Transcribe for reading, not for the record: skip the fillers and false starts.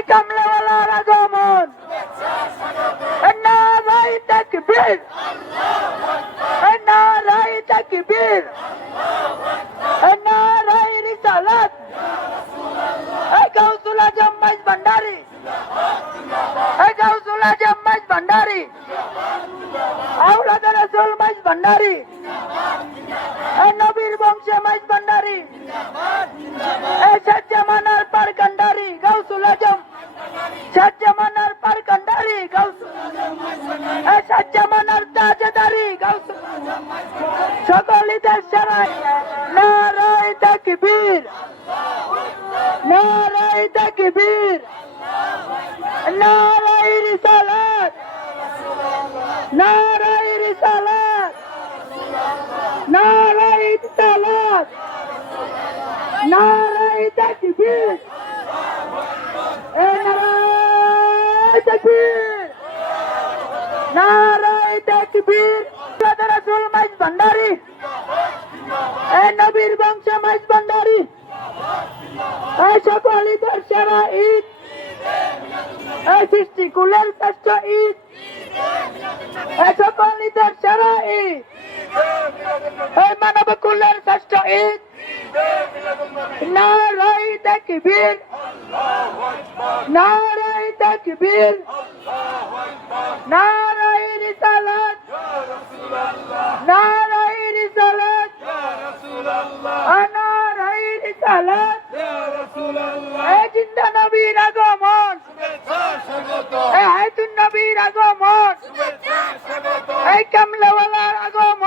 এই কামলাওয়ালার আগমন, নারায়ে তাকবীর, নারায়ে তাকবীর, নারায়ে রিসালাত, এই গাউসুল আজম মাইজ ভান্ডারী, এই গাউসুল আজম মাইজ ভান্ডারী, আওলাদ রাসূল মাইজ ভান্ডারী, এই নবীর বংশে মাইজ ভান্ডারী, এই শেখ জামানার পার কান্ডারী গাউসুল আজম, শেখ জামানার পার কান্ডারী গাউসুল, এই শেখ জামানার তাজদারি গাউসুল, সকল ঈদের সেরা নারায়ে তাকবীর, নারায়ে তাকবীর, নারায়ে রিসালাত, নারায়ে রিসালাত, নারায়ে রিসালাত, নারায়ে তাকবীর, নারায়ে তাকবীর, নারায়ে তাকবীর। আওলাদ রাসূল মাইজ ভান্ডারী, এই নবীর বংশ মাইজ ভান্ডারী, এই সকল ঈদের সেরা ঈদ, এই সৃষ্টি কুলের শ্রেষ্ঠ ঈদ, এই সকল ঈদের সেরা ঈদ, এই মানব কুলের শ্রেষ্ঠ ঈদ। নারায়ে তাকবীর, নারায়ে তাকবীর, নারায়ে রিসালাত, নারায়ে রিসালাত, নারায়ে রিসালাত, এই জিন্দা নবীর আগমন, এই হায়াতুন নবীর আগমন, এই কামলাওয়ালার আগমন।